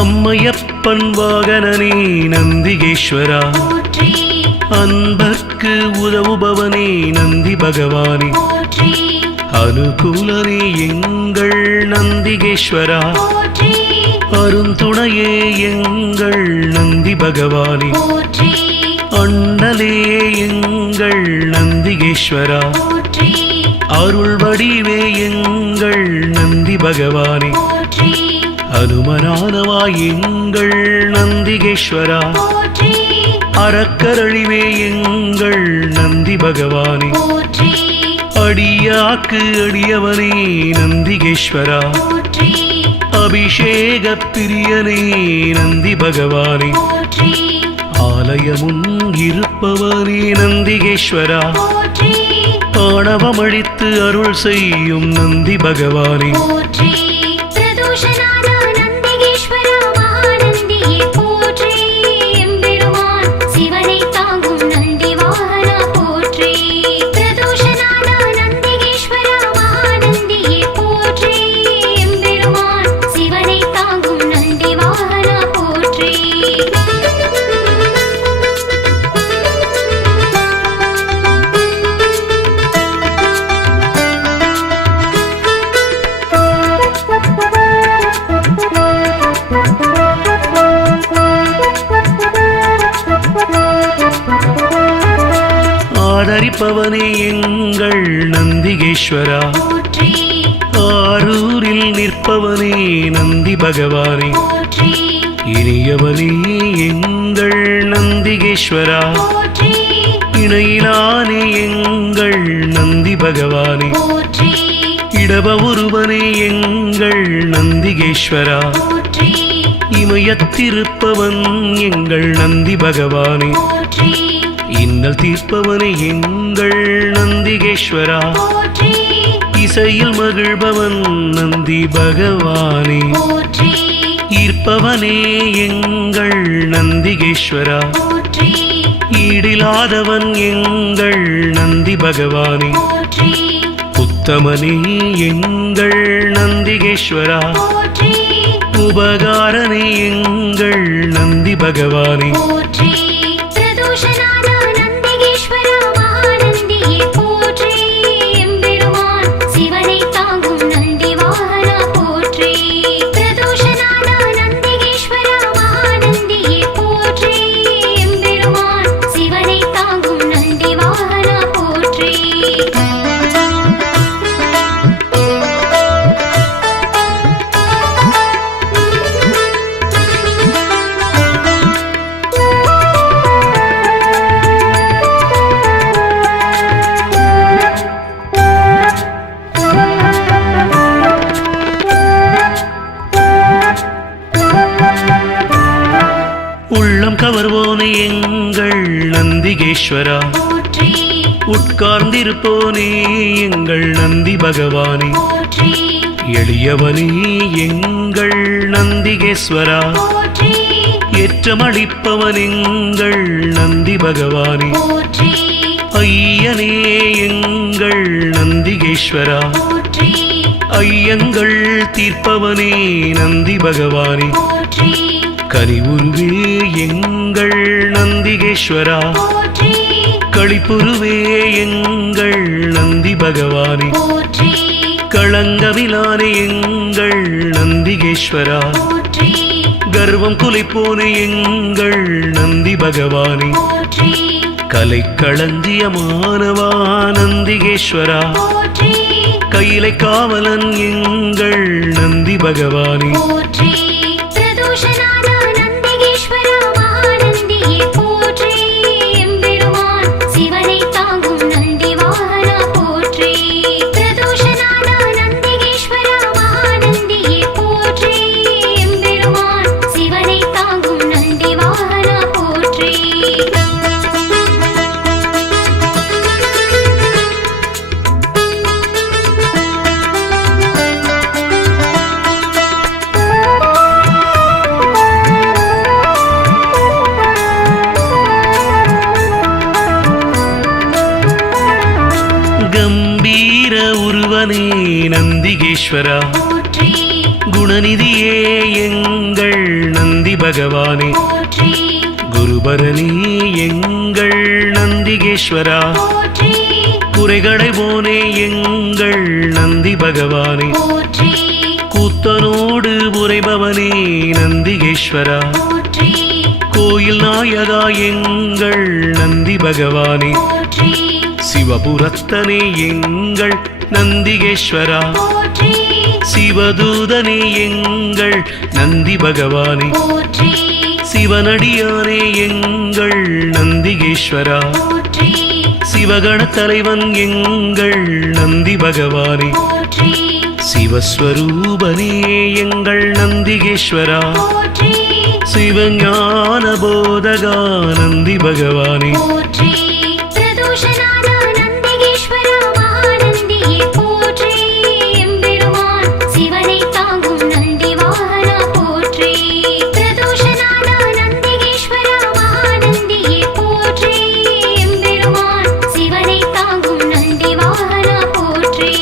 அம்மையப்பன் வாகனனே நந்திகேஸ்வரா, அன்பர்க்கு உதவுபவனே நந்தி பகவானே, அனுகூலனே எங்கள் நந்திகேஸ்வரா, அருந்துணையே எங்கள் நந்தி பகவானே, அண்ணலே எங்கள் நந்திகேஸ்வரா, அருள் வடிவே எங்கள் நந்தி பகவானே, அனுமனானவா எங்கள் நந்திகேஸ்வரா, அறக்கரழிவே எங்கள் நந்தி பகவானே, அடியாக்கு அடியவனே நந்திகேஸ்வரா, அபிஷேக பிரியனே நந்தி பகவானே, ஆலயமுன் இருப்பவனே நந்திகேஸ்வரா, ஆணவமழித்து அருள் செய்யும் நந்தி பகவானே, ஆதரிப்பவனே எங்கள் நந்திகேஸ்வரா, ஆரூரில் நிற்பவனே நந்தி பகவானே, இனியவனே எங்கள் நந்திகேஸ்வரா, இணையிலானே எங்கள் நந்தி பகவானே, இடப ஒருவனே எங்கள் நந்திகேஸ்வரா, இமயத்திருப்பவன் எங்கள் நந்தி பகவானே, இன்னல் தீர்ப்பவனே எங்கள் நந்திகேஸ்வரா, இசையில் மகிழ்பவன் நந்தி பகவானே, ஈர்ப்பவனே எங்கள் நந்திகேஸ்வரா, ஈடிலாதவன் எங்கள் நந்தி பகவானே, உத்தமனே எங்கள் நந்திகேஸ்வரா, உபகாரனே எங்கள் நந்தி பகவானே, நந்திகேஸ்வரா, மகாநந்தியே போற்றி, எம்பெருமான் சிவனை தாங்கும் நந்தி வாகனா போற்றி, பிரதோஷநாதா நந்திகேஸ்வரா, மகாநந்தியே போற்றி, எம்பெருமான் சிவனை தாங்கும் நந்தி வாகனா போற்றி. உள்ளம் கவர்வோனே எங்கள் நந்திகேஸ்வரா, உட்கார்ந்திருப்போனே எங்கள் நந்தி பகவானே, எளியவனே எங்கள் நந்திகேஸ்வரா, ஏற்றமளிப்பவன் எங்கள் நந்தி பகவானே, ஐயனே எங்கள் நந்திகேஸ்வரா, ஐயங்கள் தீர்ப்பவனே நந்தி பகவானே, கனிவுருவே எங்கள் நந்திகேஸ்வரா, களிப்புருவே எங்கள் நந்தி பகவானே, களங்கவிலானே எங்கள் நந்திகேஸ்வரா, கர்வம் குலைப்போனே எங்கள் நந்தி பகவானே, கலை களஞ்சியமானவா நந்திகேஸ்வரா, கையிலை காவலன் எங்கள் நந்தி பகவானே, பிரதோஷநாதா நந்திகேஸ்வரா, மகாநந்தியே போற்றி, எம்பெருமான் சிவனை தாங்கும் நந்தி கம்பீர உருவனே நந்திகேஸ்வரா, போற்றி குணநிதியே எங்கள் நந்தி பகவானே, போற்றி குருபரனே எங்கள் நந்திகேஸ்வரா, போற்றி குறைகளை போனே எங்கள் நந்தி பகவானே, போற்றி கூத்தனோடு உரைபவனே நந்திகேஸ்வரா, போற்றி கோயில் நாயகா எங்கள் நந்தி பகவானே, போற்றி சிவபுரத்தனே எங்கள் நந்திகேஸ்வரா, போற்றி சிவதூதனே எங்கள் நந்தி பகவானே, போற்றி சிவனடியானே எங்கள் நந்திகேஸ்வரா, போற்றி சிவகண தலைவன் எங்கள் நந்தி பகவானே, போற்றி சிவஸ்வரூபனே எங்கள் நந்திகேஸ்வரா, போற்றி சிவஞான போதகா நந்தி பகவானே, போற்றி பிரதோஷநாத நந்திகேஸ்வரா மகாநந்தியே போற்றி எம்பெருமான் சிவனை தாங்கும் நந்தி வாகனா போற்றி பிரதோஷநாத நந்திகேஸ்வரா மகாநந்தியே போற்றி எம்பெருமான் சிவனை தாங்கும் நந்தி வாகனா போற்றி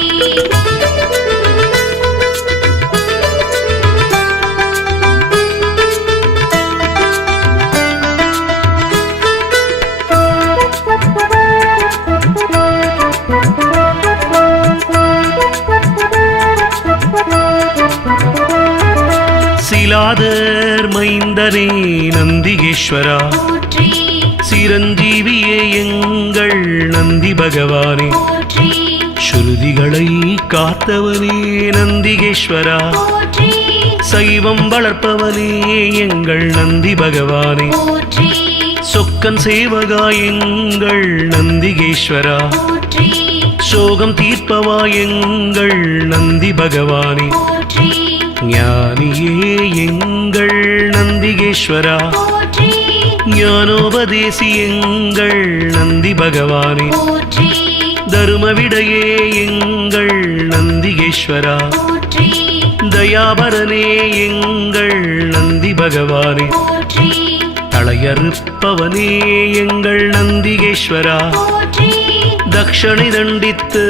சிலாதர் மைந்தனே நந்திகேஸ்வரா, போற்றி சிரஞ்சீவியே எங்கள் நந்தி பகவானே, போற்றி ஸ்ருதிகளை காத்தவனே நந்திகேஸ்வரா, போற்றி சைவம் வளர்ப்பவனே எங்கள் நந்தி பகவானே, போற்றி சொக்கன் சேவகா எங்கள் நந்திகேஸ்வரா, போற்றி சோகம் தீர்ப்பவா எங்கள் நந்தி பகவானே, போற்றி ஞானியே எங்கள் நந்திகேஸ்வரா, போற்றி ஞானோபதேசி எங்கள் நந்தி பகவானே, போற்றி தருமவிடையே எங்கள் நந்திகேஸ்வரா, போற்றி தயாபரனே எங்கள் நந்தி பகவானே, போற்றி தளையறுப்பவனே எங்கள் நந்திகேஸ்வரா, போற்றி தக்ஷணை தண்டித்து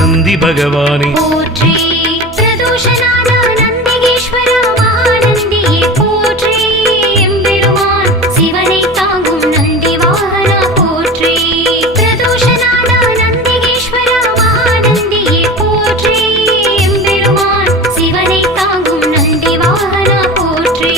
நந்தி பகவானே, போற்றி பிரதோஷநாத நந்திகேஸ்வரா மகாநந்தியே போற்றி எம்பெருமான் சிவனை தாங்கும் நந்தி வாகனா போற்றி பிரதோஷநாத நந்திகேஸ்வரா மகாநந்தியே போற்றி எம்பெருமான் சிவனை தாங்கும் நந்தி வாகனா போற்றி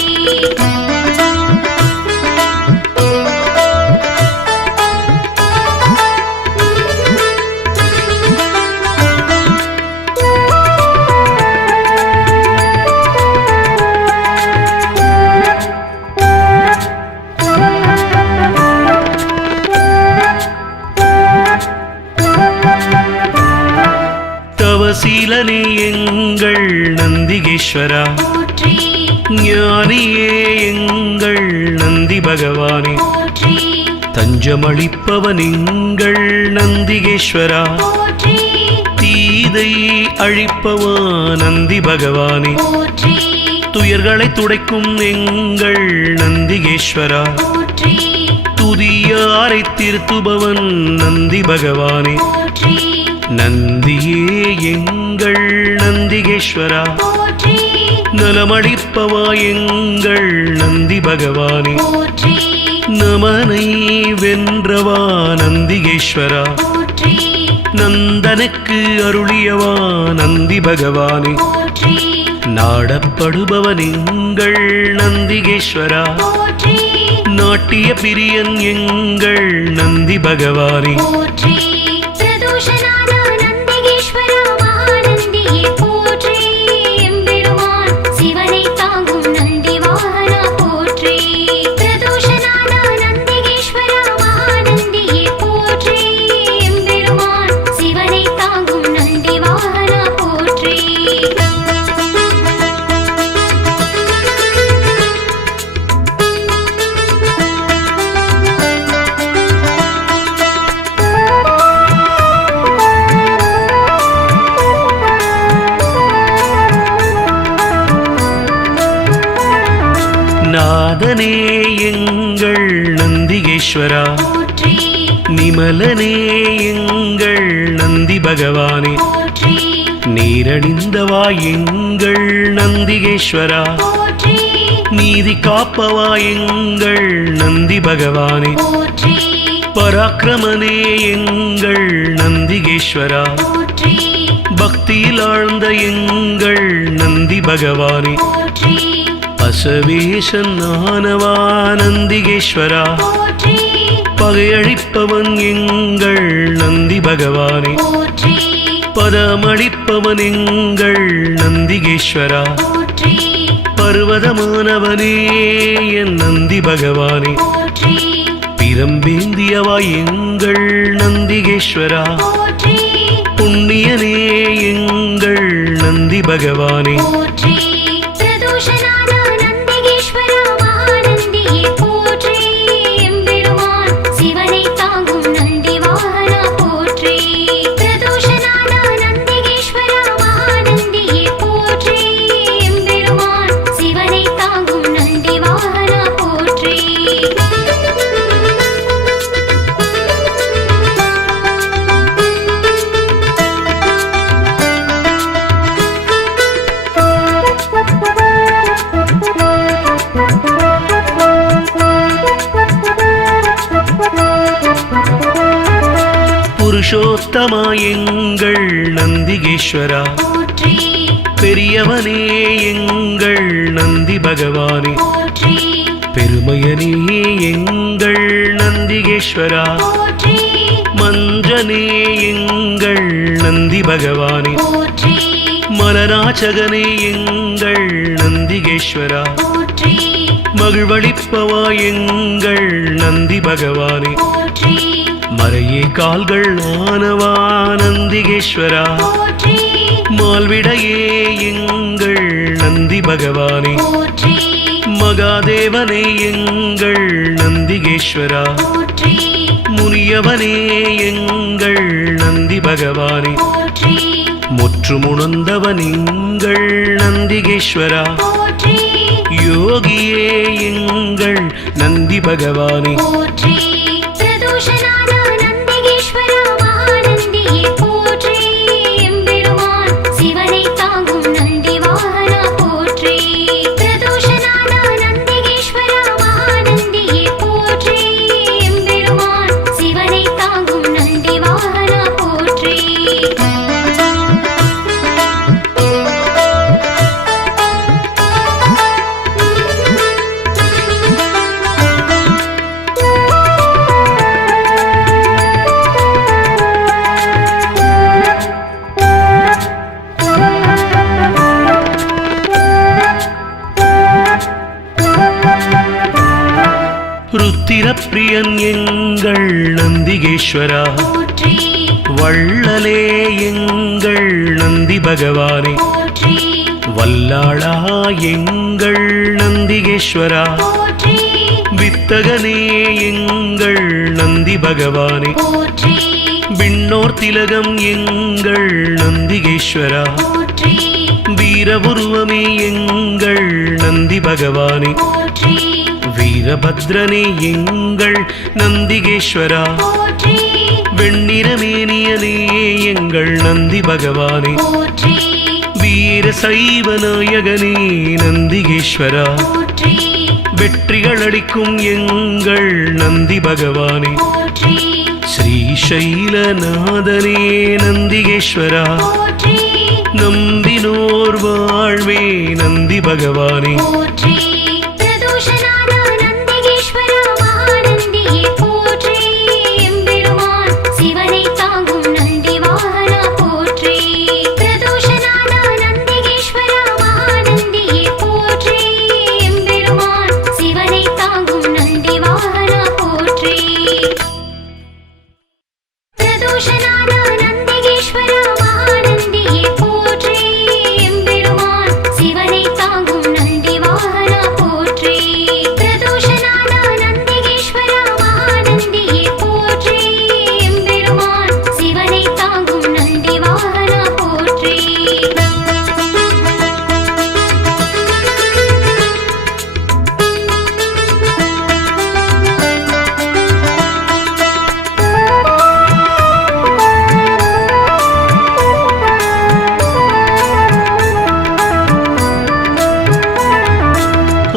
தவசீலனே எங்கள் நந்திகேஸ்வரா, போற்றி ஞானியே எங்கள் நந்தி பகவானே, போற்றி தஞ்சமளிப்பவன் எங்கள் நந்திகேஸ்வரா, போற்றி தீதை அழிப்பவா நந்தி பகவானே, போற்றி துயர்களை துடைக்கும் எங்கள் நந்திகேஸ்வரா, போற்றி துதியாரை திருத்துபவன் நந்தி பகவானே, போற்றி நந்தியே எங்கள் நந்திகேஸ்வரா, போற்றி நலமளிப்பவா எங்கள் நந்தி பகவானே, போற்றி நமனை வென்றவா நந்திகேஸ்வரா, போற்றி நந்தனுக்கு அருளியவா நந்தி பகவானே, போற்றி நாடப்படுபவன் எங்கள் நந்திகேஸ்வரா, போற்றி நாட்டிய பிரியன் எங்கள் நந்தி பகவானே, போற்றி பிரதோஷநாத நந்திகேஸ்வரா மகாநந்தியே போற்றி எம்பெருமான் சிவனை தாங்கும் நந்தி வாகனா போற்றி பிரதோஷநாத நந்திகேஸ்வரா மகாநந்தியே போற்றி எம்பெருமான் சிவனை தாங்கும் நந்தி வாகனா போற்றி நாதனே எங்கள் நந்திகேஸ்வரா, போற்றி நிமலனே எங்கள் நந்தி பகவானே போற்றி நீரணிந்தவா எங்கள் நந்திகேஸ்வரா போற்றி நீதி காப்பவா எங்கள் நந்தி பகவானே போற்றி பராக்கிரமனே எங்கள் நந்திகேஸ்வரா போற்றி பக்தியில் ஆழ்ந்த எங்கள் நந்தி பகவானே போற்றி அசவேசன் ஆனவா நந்திகேஸ்வரா போற்றி பகையழிப்பவன் எங்கள் நந்தி பகவானே போற்றி பதமளிப்பவன் எங்கள் நந்திகேஸ்வரா போற்றி பர்வதமானவனே என் நந்தி பகவானே போற்றி பிரம்பேந்தியவா எங்கள் நந்திகேஸ்வரா போற்றி புண்ணியனே எங்கள் நந்தி பகவானே போற்றி பிரதோஷநாத நந்திகேஸ்வரா மகாநந்தியே போற்றி எம்பெருமான் சிவனை தாங்கும் நந்தி வாகனா போற்றி பிரதோஷநாத நந்திகேஸ்வரா மகாநந்தியே போற்றி எம்பெருமான் சிவனை தாங்கும் நந்தி வாகனா போற்றி புருஷோத்தமா எங்கள் நந்திகேஸ்வரா போற்றி பெரியவனே எங்கள் நந்தி பகவானே போற்றி பெருமையனே எங்கள் நந்திகேஸ்வரா போற்றி மஞ்சனே எங்கள் நந்தி பகவானே போற்றி மலராச்சகனே எங்கள் நந்திகேஸ்வரா போற்றி மகிழ்வளிப்பவா எங்கள் நந்தி பகவானே போற்றி மறையே கால்கள் ஆனவா நந்திகேஸ்வரா போற்றி மால்விடையே எங்கள் நந்தி பகவானே போற்றி மகாதேவனே எங்கள் நந்திகேஸ்வரா போற்றி முனியவனே எங்கள் நந்தி பகவானே போற்றி முற்றுமுணர்ந்தவன் எங்கள் நந்திகேஸ்வரா போற்றி யோகியே எங்கள் நந்தி பகவானே போற்றி பிரதோஷநாத நந்திகேஸ்வரா மகாநந்தியே போற்றி எம்பெருமான் சிவனை தாங்கும் நந்தி வாகனா போற்றி பிரதோஷநாத நந்திகேஸ்வரா மகாநந்தியே போற்றி எம்பெருமான் சிவனை தாங்கும் நந்தி வாகனா போற்றி ருத்திரப்பிரியன் எங்கள் நந்திகேஸ்வரா போற்றி வள்ளலே எங்கள் நந்தி பகவானே போற்றி வல்லாளா எங்கள் நந்திகேஸ்வரா போற்றி வித்தகனே எங்கள் நந்தி பகவானே போற்றி விண்ணோர் திலகம் எங்கள் நந்திகேஸ்வரா போற்றி வீரபுருவமே எங்கள் நந்தி பகவானே போற்றி வீரபத்ரனே எங்கள் நந்திகேஸ்வரா போற்றி வெண்ணிறமேனியனே எங்கள் நந்தி பகவானே போற்றி வீர சைவ நாயகனே நந்திகேஸ்வரா போற்றி வெற்றிகள் அளிக்கும் எங்கள் நந்தி பகவானே போற்றி ஸ்ரீசைலநாதனே நந்திகேஸ்வரா போற்றி நம்பினோர் வாழ்வே நந்தி பகவானே போற்றி பிரதோஷநாத நந்திகேஸ்வரா மகாநந்தியே போற்றி எம்பெருமான் சிவனை தாங்கும் நந்தி வாகனா போற்றி பிரதோஷநாத நந்திகேஸ்வரா மகாநந்தியே போற்றி எம்பெருமான் சிவனை தாங்கும் நந்தி வாகனா போற்றி பிரதோஷநாத நந்திகேஸ்வரா மகாநந்தியே போற்றி எம்பெருமான் சிவனை தாங்கும் நந்தி வாகனா போற்றி பிரதோஷநாத நந்திகேஸ்வரா மகாநந்தியே போற்றி எம்பெருமான் சிவனை தாங்கும் நந்தி வாகனா போற்றி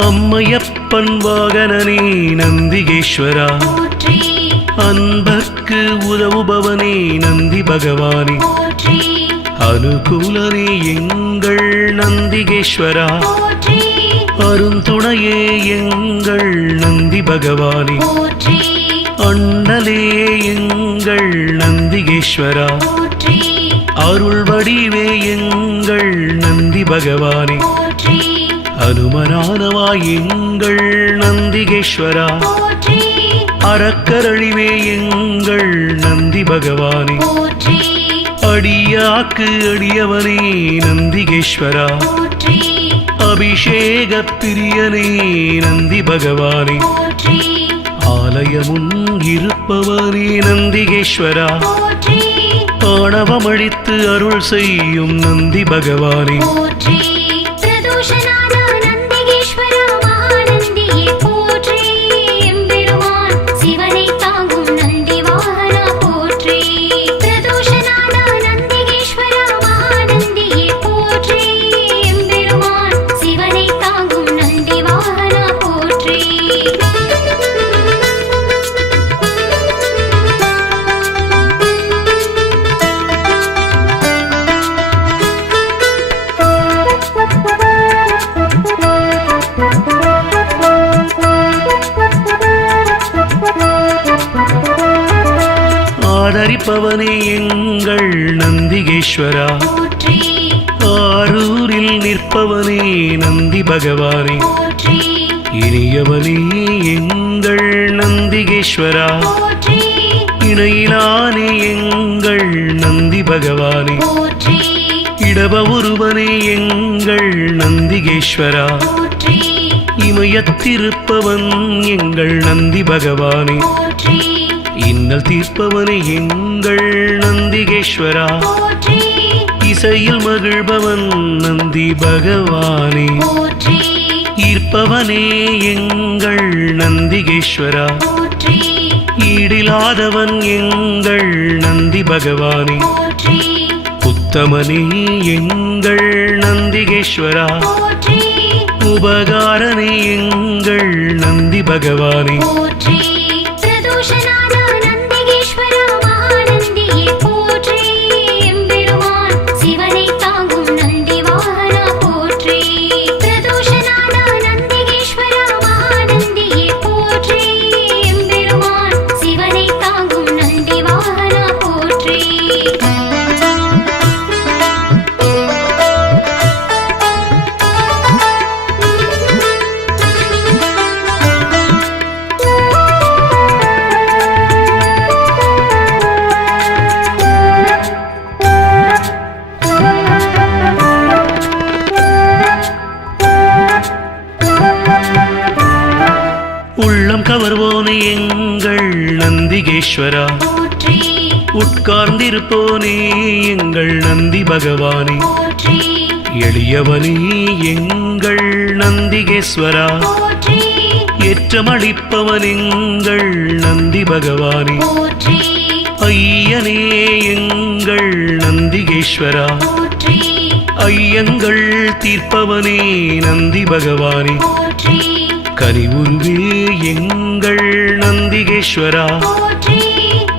அம்மையப்பன் வாகனனே நந்திகேஸ்வரா, போற்றி அன்பர்க்கு உதவுபவனே நந்தி பகவானே, போற்றி அனுகூலனே எங்கள் நந்திகேஸ்வரா, போற்றி அருந்துணையே எங்கள் நந்தி பகவானே, போற்றி அண்ணலே எங்கள் நந்திகேஸ்வரா, போற்றி அருள் வடிவே எங்கள் நந்தி பகவானே, போற்றி அனுமனானவா எங்கள் நந்திகேஸ்வரா, போற்றி அறக்கரழிவே எங்கள் நந்தி பகவானே, போற்றி அடியாக்கு அடியவனே நந்திகேஸ்வரா, போற்றி அபிஷேக பிரியனே நந்தி பகவானே, போற்றி ஆலயமுன் இருப்பவனே நந்திகேஸ்வரா, போற்றி ஆணவமழித்து அருள் செய்யும் நந்தி பகவானே, போற்றி பிரதோஷநாத நந்திகேஸ்வரா மகாநந்தியே போற்றி எம்பெருமான் சிவனை தாங்கும் நந்தி வாகனா போற்றி பிரதோஷநாத நந்திகேஸ்வரா மகாநந்தியே போற்றி எம்பெருமான் சிவனை தாங்கும் நந்தி வாகனா போற்றி ஆதரிப்பவனே எங்கள் நந்திகேஸ்வரா, போற்றி ஆரூரில் நிற்பவனே நந்தி பகவானே, போற்றி இனியவனே எங்கள் நந்திகேஸ்வரா, போற்றி இணையிலானே எங்கள் நந்தி பகவானே, போற்றி இடப ஒருவனே எங்கள் நந்திகேஸ்வரா, போற்றி இமயத்திருப்பவன் எங்கள் நந்தி பகவானே, போற்றி இன்னல் தீர்ப்பவனே எங்கள் நந்திகேஸ்வரா, போற்றி இசையில் மகிழ்பவன் நந்தி பகவானே, போற்றி ஈர்ப்பவனே எங்கள் நந்திகேஸ்வரா, போற்றி ஈடிலாதவன் எங்கள் நந்தி பகவானே, போற்றி உத்தமனே எங்கள் நந்திகேஸ்வரா, போற்றி உபகாரனே எங்கள் நந்தி பகவானே, போற்றி பிரதோஷநாத நந்திகேஸ்வரா மகாநந்தியே போற்றி எம்பெருமான் சிவனை தாங்கும் நந்தி வாகனா போற்றி பிரதோஷநாத நந்திகேஸ்வரா மகாநந்தியே போற்றி எம்பெருமான் சிவனை தாங்கும் நந்தி வாகனா போற்றி உள்ளம் கவர்வோனே எங்கள் நந்திகேஸ்வரா, போற்றி உட்கார்ந்திருப்போனே எங்கள் நந்தி பகவானே, போற்றி எளியவனே எங்கள் நந்திகேஸ்வரா, போற்றி ஏற்றமளிப்பவன் எங்கள் நந்தி பகவானே, போற்றி ஐயனே எங்கள் நந்திகேஸ்வரா, போற்றி ஐயங்கள் தீர்ப்பவனே நந்தி பகவானே, போற்றி கனிவுருவே எங்கள் நந்திகேஸ்வரா, போற்றி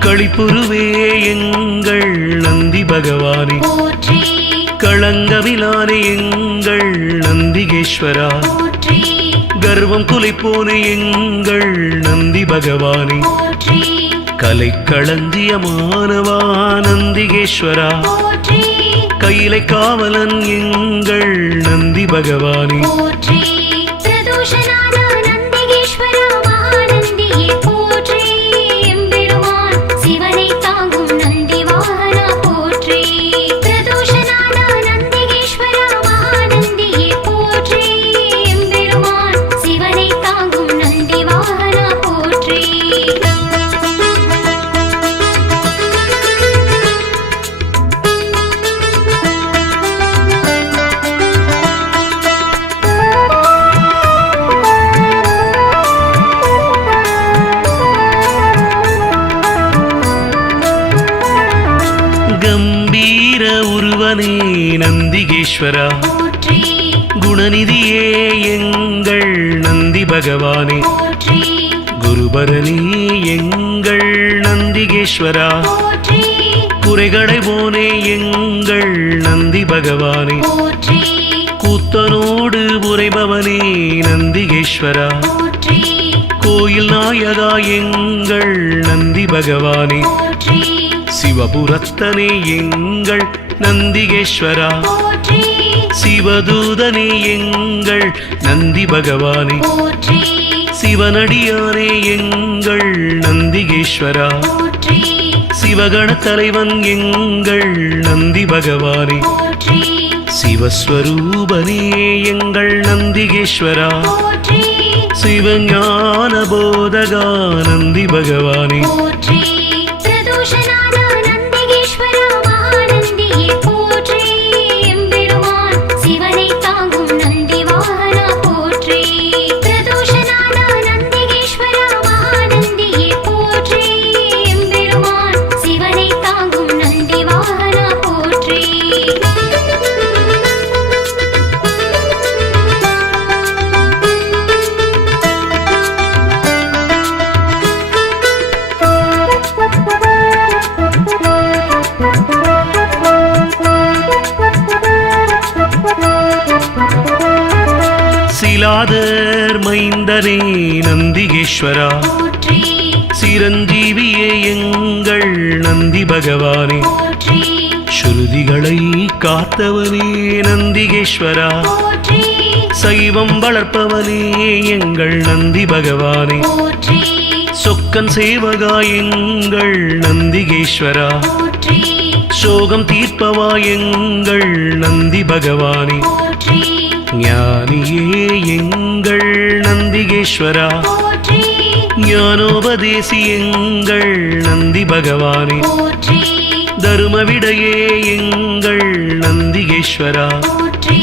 களிப்புருவே எங்கள் நந்தி பகவானே, போற்றி களங்கமிலானே எங்கள் நந்திகேஸ்வரா, போற்றி கர்வம் குலைப்போனே எங்கள் நந்தி பகவானே, போற்றி கலைக்களஞ்சியமானவா நந்திகேஸ்வரா, போற்றி கையிலை காவலன் எங்கள் நந்தி பகவானே, போற்றி பிரதோஷநாத நந்திகேஸ்வரா மகாநந்தியே போற்றி எம்பெருமான் சிவனை தாங்கும் நந்தி வாகனா போற்றி பிரதோஷநாத நந்திகேஸ்வரா மகாநந்தியே போற்றி எம்பெருமான் சிவனை தாங்கும் நந்தி வாகனா போற்றி கம்பீர உருவனே நந்திகேஸ்வரா, போற்றி குணநிதியே எங்கள் நந்தி பகவானே போற்றி குருபரனே எங்கள் நந்திகேஸ்வரா போற்றி குறைகளை போனே எங்கள் நந்தி பகவானே போற்றி கூத்தனோடு உரைபவனே நந்திகேஸ்வரா போற்றி கோயில் நாயகா எங்கள் நந்தி பகவானே போற்றி சிவபுரத்தனே எங்கள் நந்திகேஸ்வரா போற்றி சிவதூதனே எங்கள் நந்தி பகவானே போற்றி சிவனடியானே எங்கள் நந்திகேஸ்வரா போற்றி சிவகண தலைவன் எங்கள் நந்தி பகவானே போற்றி சிவஸ்வரூபனே எங்கள் நந்திகேஸ்வரா போற்றி சிவஞான போதகா நந்தி பகவானே போற்றி பிரதோஷநாத நந்திகேஸ்வரா மகாநந்தியே போற்றி எம்பெருமான் சிவனை தாங்கும் நந்தி வாகனா போற்றி பிரதோஷநாத நந்திகேஸ்வரா மகாநந்தியே போற்றி எம்பெருமான் சிவனை தாங்கும் நந்தி வாகனா போற்றி சிலாதர் மைந்தனே நந்திகேஸ்வரா போற்றி சிரஞ்சீவியே எங்கள் நந்தி பகவானே போற்றி ஸ்ருதிகளை காத்தவனே நந்திகேஸ்வரா போற்றி சைவம் வளர்ப்பவனே எங்கள் நந்தி பகவானே போற்றி சொக்கன் சேவகா எங்கள் நந்திகேஸ்வரா போற்றி சோகம் தீர்ப்பவா எங்கள் நந்தி பகவானே போற்றி ஞானியே எங்கள் நந்திகேஸ்வரா போற்றி ஞானோபதேசி எங்கள் நந்தி பகவானே போற்றி தருமவிடையே எங்கள் நந்திகேஸ்வரா போற்றி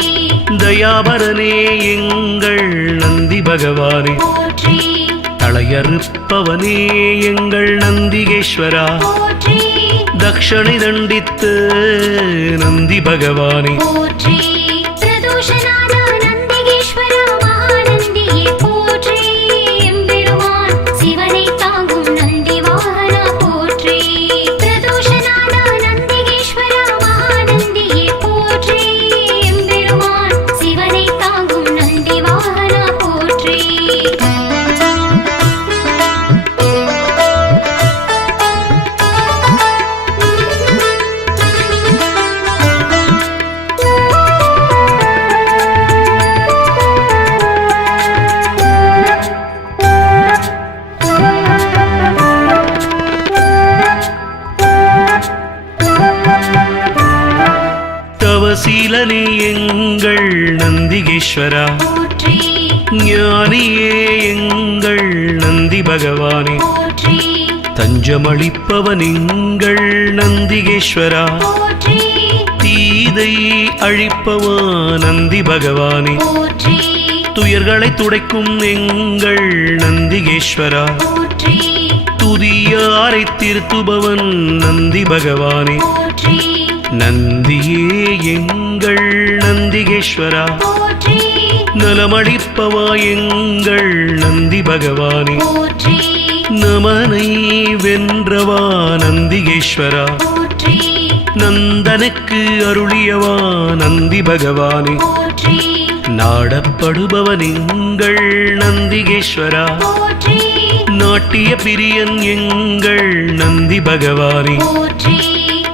தயாபரனே எங்கள் நந்தி பகவானே போற்றி தளையறுப்பவனே எங்கள் நந்திகேஸ்வரா போற்றி தக்ஷணை தண்டித்து நந்தி பகவானே போற்றி பிரதோஷநாத நந்திகேஸ்வரா மகாநந்தியே போற்றி எம்பெருமான் சிவனை தாங்கும் நந்தி வாகனா போற்றி பிரதோஷநாத நந்திகேஸ்வரா மகாநந்தியே போற்றி எம்பெருமான் சிவனை தாங்கும் நந்தி வாகனா போற்றி தவசீலனே எங்கள் நந்திகேஸ்வரா போற்றி ஞானியே எங்கள் நந்தி பகவானே போற்றி தஞ்சமளிப்பவன் எங்கள் நந்திகேஸ்வரா போற்றி தீதை அழிப்பவா நந்தி பகவானே போற்றி துயர்களை துடைக்கும் எங்கள் நந்திகேஸ்வரா போற்றி துதியாரை திருத்துபவன் நந்தி பகவானே போற்றி நந்தியே எங்கள் நந்திகேஸ்வரா போற்றி நலமளிப்பவா எங்கள் நந்தி பகவானே போற்றி நமனை வென்றவா நந்திகேஸ்வரா போற்றி நந்தனுக்கு அருளியவா நந்தி பகவானே போற்றி நாடப்படுபவன் எங்கள் நந்திகேஸ்வரா போற்றி நாட்டிய பிரியன் எங்கள் நந்தி பகவானே போற்றி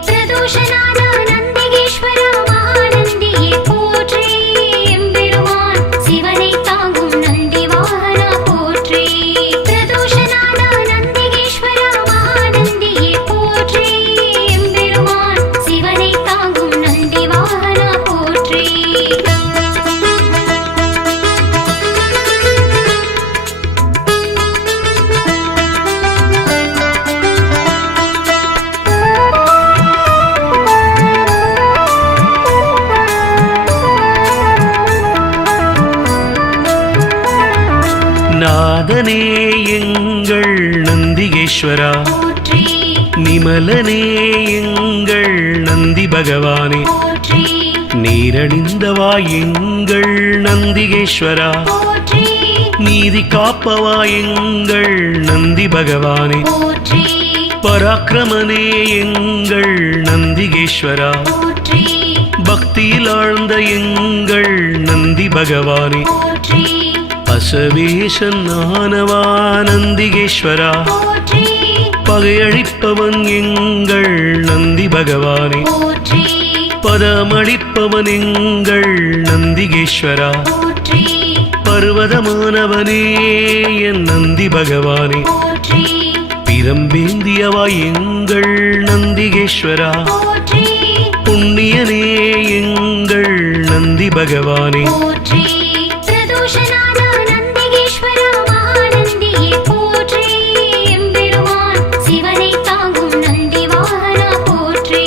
பிரதோஷநாத நந்திகேஸ்வரா மகாநந்தியே போற்றி எம்பெருமான் சிவனை தாங்கும் நந்தி வாகனா போற்றி பிரதோஷநாத நந்திகேஸ்வரா மகாநந்தியே போற்றி எம்பெருமான் சிவனை தாங்கும் நந்தி வாகனா போற்றி நாதனே எங்கள் நந்திகேஸ்வரா போற்றி நிமலனே எங்கள் நந்தி பகவானே போற்றி நீரணிந்தவா எங்கள் நந்திகேஸ்வரா, போற்றி நீதி காப்பவா எங்கள் நந்தி பகவானே, போற்றி பராக்கிரமனே எங்கள் நந்திகேஸ்வரா, போற்றி பக்தியில் ஆழ்ந்த எங்கள் நந்தி பகவானே, போற்றி அசவேசன் ஆனவா நந்திகேஸ்வரா, போற்றி பகையழிப்பவன் எங்கள் நந்தி பகவானே, போற்றி பதமளிப்பவன் எங்கள் நந்திகேஸ்வரா, போற்றி பர்வதமானவனே என் நந்தி பகவானே, போற்றி பிரம்பேந்தியவா எங்கள் நந்திகேஸ்வரா, போற்றி புண்ணியனே எங்கள் நந்தி பகவானே, போற்றி பிரதோஷநாத நந்திகேஸ்வரா மகாநந்தியே போற்றி எம்பெருமான் சிவனை தாங்கும் நந்தி வாகனா போற்றி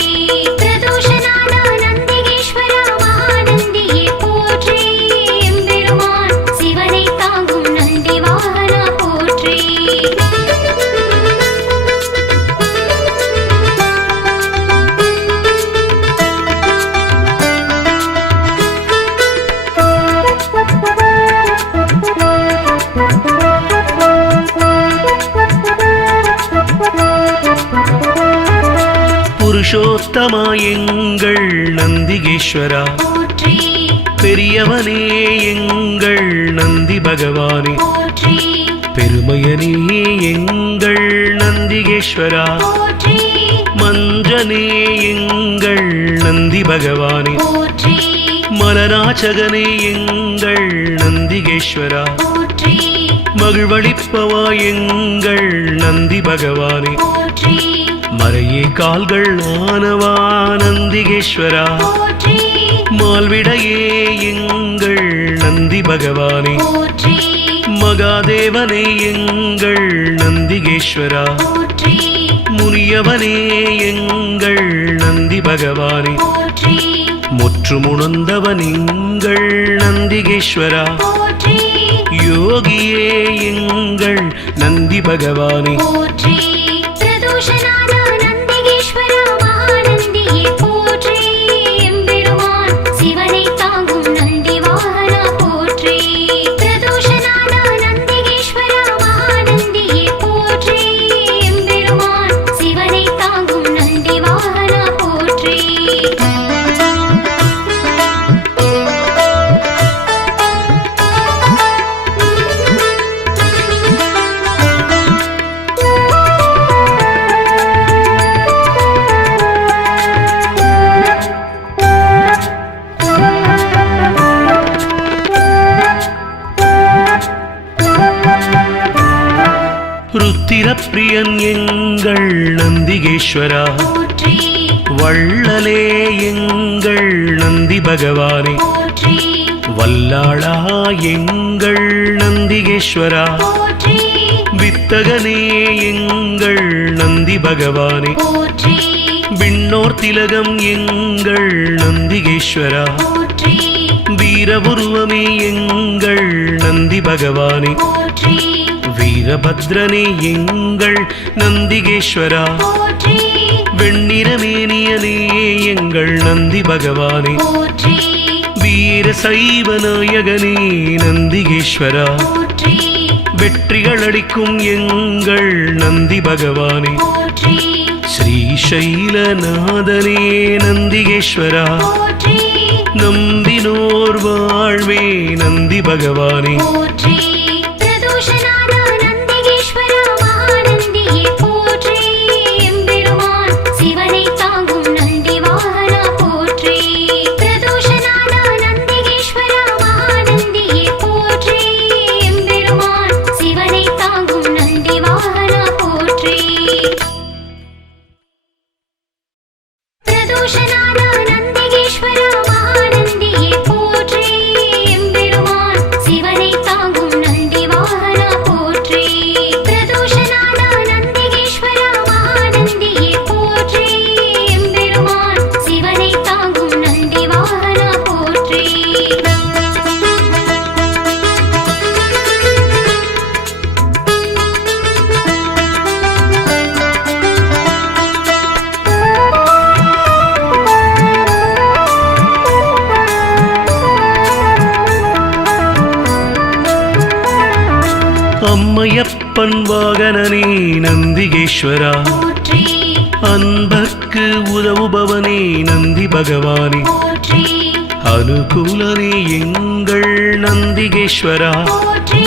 பிரதோஷநாத நந்திகேஸ்வரா மகாநந்தியே போற்றி எம்பெருமான் சிவனை தாங்கும் நந்தி வாகனா போற்றி புருஷோத்தமா எங்கள் நந்திகேஸ்வரா, போற்றி பெரியவனே எங்கள் நந்தி பகவானே, போற்றி பெருமையனே எங்கள் நந்திகேஸ்வரா, போற்றி மஞ்சனே எங்கள் நந்தி பகவானே, போற்றி மலநாச்சகனே எங்கள் நந்திகேஸ்வரா, போற்றி மகிழ்வளிப்பவா எங்கள் நந்தி பகவானே, போற்றி மறையே கால்கள் ஆனவா நந்திகேஸ்வரா, போற்றி மால்விடையே எங்கள் நந்தி பகவானே, போற்றி மகாதேவனே எங்கள் நந்திகேஸ்வரா, போற்றி முனியவனே எங்கள் நந்தி பகவானே, போற்றி முற்றுமுணர்ந்தவன் எங்கள் நந்திகேஸ்வரா, போற்றி யோகியே எங்கள் நந்தி பகவானே, போற்றி பிரதோஷநாத நந்திகேஸ்வரா மகாநந்தியே போற்றி எம்பெருமான் சிவனை தாங்கும் நந்தி வாகனா போற்றி பிரதோஷநாத நந்திகேஸ்வரா மகாநந்தியே போற்றி எம்பெருமான் சிவனை தாங்கும் நந்தி வாகனா போற்றி ருத்திரப்பிரியன் எங்கள் நந்திகேஸ்வரா, போற்றி வள்ளலே எங்கள் நந்தி பகவானே, போற்றி வல்லாளா எங்கள் நந்திகேஸ்வரா, போற்றி வித்தகனே எங்கள் நந்தி பகவானே, போற்றி விண்ணோர் திலகம் எங்கள் நந்திகேஸ்வரா, போற்றி வீரபுருவமே எங்கள் நந்தி பகவானே, போற்றி வீரபத்ரனே எங்கள் நந்திகேஸ்வரா, போற்றி வெண்ணிறமேனியனே எங்கள் நந்தி பகவானே, போற்றி வீர சைவ நாயகனே நந்திகேஸ்வரா, போற்றி வெற்றிகள் அளிக்கும் எங்கள் நந்தி பகவானே, போற்றி ஸ்ரீசைலநாதனே நந்திகேஸ்வரா, போற்றி நம்பினோர் வாழ்வே நந்தி பகவானே, போற்றி பிரதோஷநாத நந்திகேஸ்வரா மகாநந்தியே போற்றி எம்பெருமான் சிவனை தாங்கும் நந்தி வாகனா போற்றி பிரதோஷநாத நந்திகேஸ்வரா மகாநந்தியே போற்றி எம்பெருமான் சிவனை தாங்கும் நந்தி வாகனா போற்றி பிரதோஷநாத நந்திகேஸ்வரா மகாநந்தியே போற்றி எம்பெருமான் சிவனை தாங்கும் நந்தி வாகனா போற்றி பிரதோஷநாத நந்திகேஸ்வரா மகாநந்தியே போற்றி எம்பெருமான் சிவனை தாங்கும் நந்தி வாகனா போற்றி அம்மையப்பன் வாகனனே நந்திகேஸ்வரா, போற்றி அன்பர்க்கு உதவுபவனே நந்தி பகவானே, போற்றி அனுகூலனே எங்கள் நந்திகேஸ்வரா, போற்றி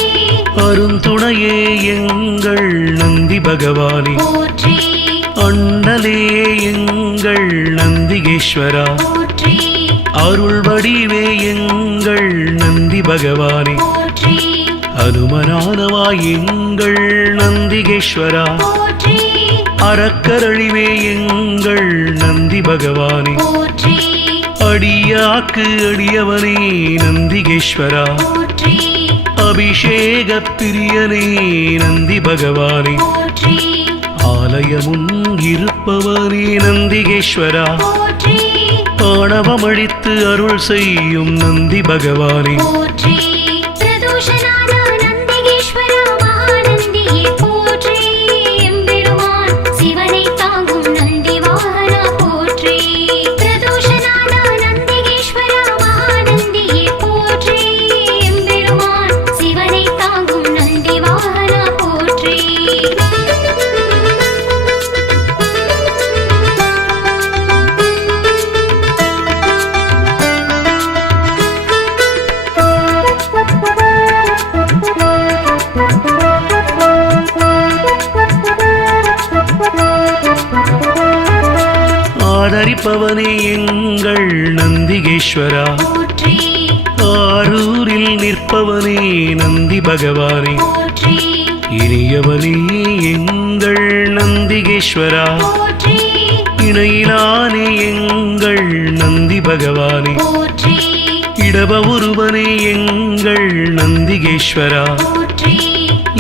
அருந்துணையே எங்கள் நந்தி பகவானே, போற்றி அண்ணலே எங்கள் நந்திகேஸ்வரா, போற்றி அருள் வடிவே எங்கள் நந்தி பகவானே, போற்றி அனுமனானவா எங்கள் நந்திகேஸ்வரா, போற்றி அறக்கரழிவே எங்கள் நந்தி பகவானே, போற்றி அடியாக்கு அடியவனே நந்திகேஸ்வரா, போற்றி அபிஷேக பிரியனே நந்தி பகவானே, போற்றி ஆலயமுன் இருப்பவனே நந்திகேஸ்வரா, போற்றி ஆணவமழித்து அருள் செய்யும் நந்தி பகவானே, போற்றி பிரதோஷநாத நந்திகேஸ்வரா மகாநந்தியே போற்றி எம்பெருமான் சிவனை தாங்கும் நந்தி வாகனா போற்றி பிரதோஷநாத நந்திகேஸ்வரா மகாநந்தியே போற்றி எம்பெருமான் சிவனை தாங்கும் நந்தி வாகனா போற்றி ஆதரிப்பவனே எங்கள் நந்திகேஸ்வரா, போற்றி ஆரூரில் நிற்பவனே நந்தி பகவானே, போற்றி இனியவனே எங்கள் நந்திகேஸ்வரா, போற்றி இணையிலானே எங்கள் நந்தி பகவானே, போற்றி இடப ஒருவனே எங்கள் நந்திகேஸ்வரா, போற்றி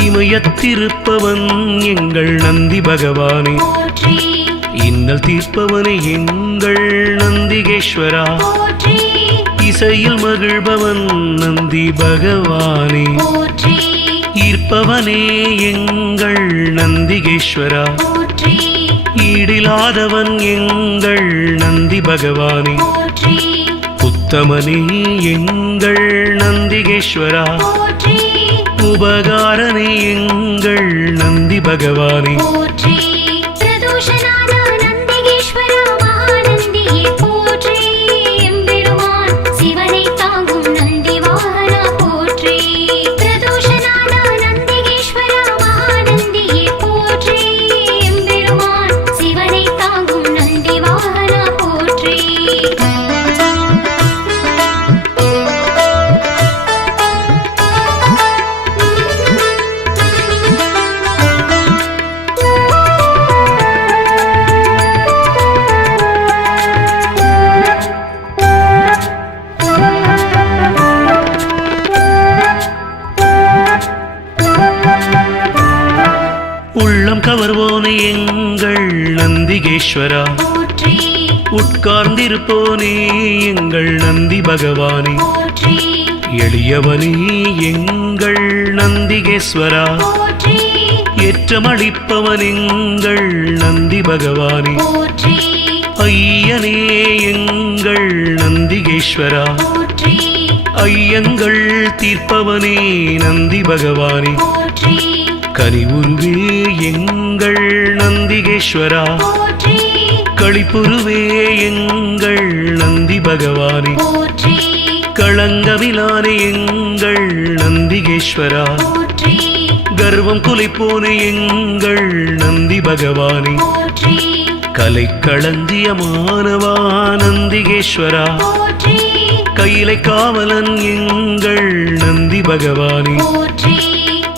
இமயத்திருப்பவன் எங்கள் நந்தி பகவானே, போற்றி இன்னல் தீர்ப்பவனே எங்கள் நந்திகேஸ்வரா, போற்றி இசையில் மகிழ்பவன் நந்தி பகவானே, போற்றி ஈர்ப்பவனே எங்கள் நந்திகேஸ்வரா, போற்றி ஈடிலாதவன் எங்கள் நந்தி பகவானே, போற்றி உத்தமனே எங்கள் நந்திகேஸ்வரா, போற்றி உபகாரனே எங்கள் நந்தி பகவானே, போற்றி பிரதோஷநாத நந்திகேஸ்வரா மகாநந்தியே போற்றி எம்பெருமான் சிவனை தாங்கும் நந்தி வாகனா போற்றி பிரதோஷநாத நந்திகேஸ்வரா மகாநந்தியே போற்றி எம்பெருமான் சிவனை தாங்கும் நந்தி வாகனா போற்றி உள்ளம் கவர்வோனே எங்கள் நந்திகேஸ்வரா, போற்றி உட்கார்ந்திருப்போனே எங்கள் நந்தி பகவானே, போற்றி எளியவனே எங்கள் நந்திகேஸ்வரா, போற்றி ஏற்றமளிப்பவன் எங்கள் நந்தி பகவானே, போற்றி ஐயனே எங்கள் நந்திகேஸ்வரா, போற்றி ஐயங்கள் தீர்ப்பவனே நந்தி பகவானே, போற்றி கனிவுருவே எங்கள் நந்திகேஸ்வரா, போற்றி களிப்புருவே எங்கள் நந்தி பகவானே, போற்றி களங்கமிலானே எங்கள் நந்திகேஸ்வரா, போற்றி கர்வம் குலைப்போனே எங்கள் நந்தி பகவானே, போற்றி கலை களஞ்சியமானவா நந்திகேஸ்வரா, போற்றி கையிலை காவலன் எங்கள் நந்தி பகவானே, போற்றி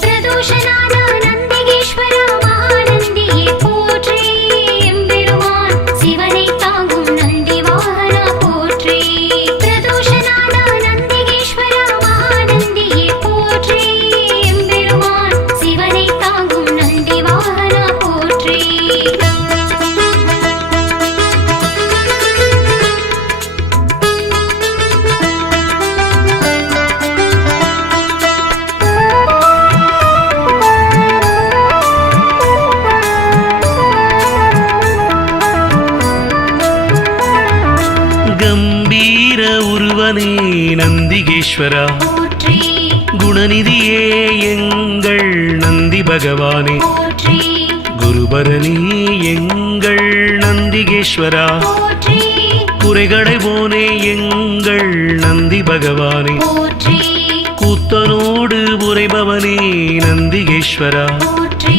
பிரதோஷநாத நந்திகேஸ்வரா மகாநந்தியே போற்றி எம்பெருமான் சிவனை தாங்கும் நந்தி வாகனா போற்றி பிரதோஷநாத நந்திகேஸ்வரா மகாநந்தியே போற்றி எம்பெருமான் சிவனை தாங்கும் நந்தி வாகனா போற்றி கம்பீர உருவனே நந்திகேஸ்வரா, போற்றி குணநிதியே எங்கள் நந்தி பகவானே போற்றி குருபரணி எங்கள் நந்திகேஸ்வரா போற்றி குறைகளைவோனே எங்கள் நந்தி பகவானே போற்றி கூத்தனோடு உரைபவனே நந்திகேஸ்வரா போற்றி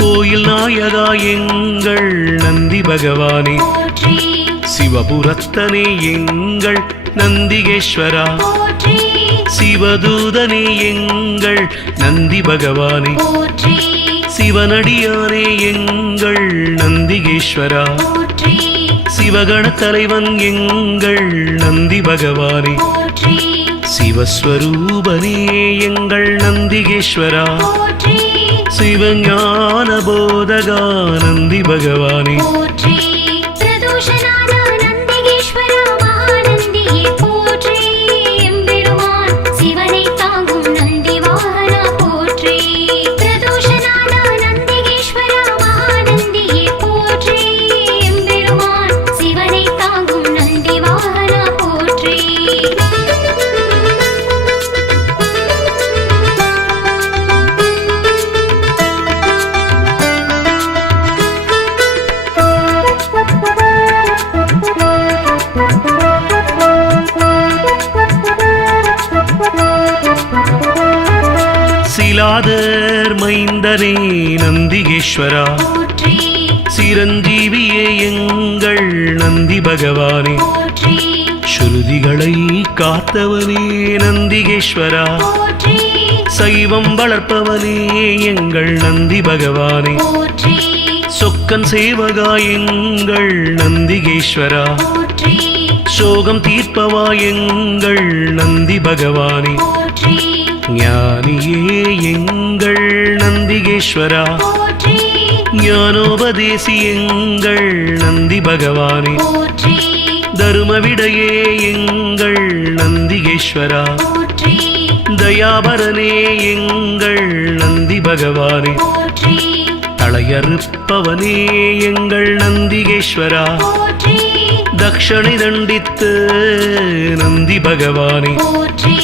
கோயில் நாயகா எங்கள் நந்தி பகவானே போற்றி சிவபுரத்தனே எங்கள் நந்திகேஸ்வரா போற்றி சிவதூதனே எங்கள் நந்தி பகவானே போற்றி சிவனடியானே எங்கள் நந்திகேஸ்வரா போற்றி சிவகண தலைவன் எங்கள் நந்தி பகவானே போற்றி சிவஸ்வரூபனே எங்கள் நந்திகேஸ்வரா போற்றி சிவஞான போதகா நந்தி பகவானே போற்றி பிரதோஷநாத நந்திகேஸ்வரா மகாநந்தியே போற்றி எம்பெருமான் சிவனை தாங்கும் நந்தி வாகனா போற்றி பிரதோஷநாத நந்திகேஸ்வரா மகாநந்தியே போற்றி எம்பெருமான் சிவனை தாங்கும் நந்தி வாகனா போற்றி சிலாதர் மைந்தனே நந்திகேஸ்வரா போற்றி சிரஞ்சீவியே எங்கள் நந்தி பகவானே போற்றி ஸ்ருதிகளை காத்தவனே நந்திகேஸ்வரா போற்றி சைவம் வளர்ப்பவனே எங்கள் நந்தி பகவானே போற்றி சொக்கன் சேவகா எங்கள் நந்திகேஸ்வரா போற்றி சோகம் தீர்ப்பவா எங்கள் நந்தி பகவானே போற்றி ஞானியே எங்கள் நந்திகேஸ்வரா போற்றி ஞானோபதேசி எங்கள் நந்தி பகவானே போற்றி தருமவிடையே எங்கள் நந்திகேஸ்வரா போற்றி தயாபரனே எங்கள் நந்தி பகவானே போற்றி தளையறுப்பவனே எங்கள் நந்திகேஸ்வரா போற்றி தக்ஷணை தண்டித்து நந்தி பகவானே போற்றி